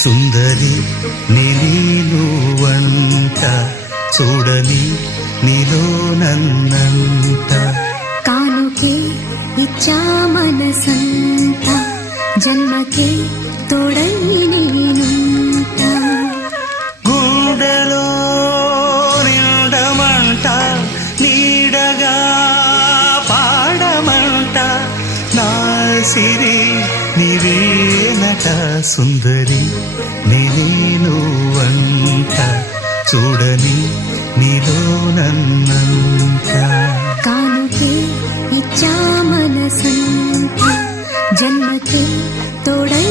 సుందరి నీలువంట చూడని నీలో నన్నంట కానుకే ఇచ్చా మనసంత జన్మకే తోడై నేనుంట గుండెలో నిండమంట నీడగా పాడమంట నా సిరి నీవేనట సుందరి నీలువంట చూడని నీలో నన్నంట కానుకే ఇచ్చా మనసంత జన్మకే తోడై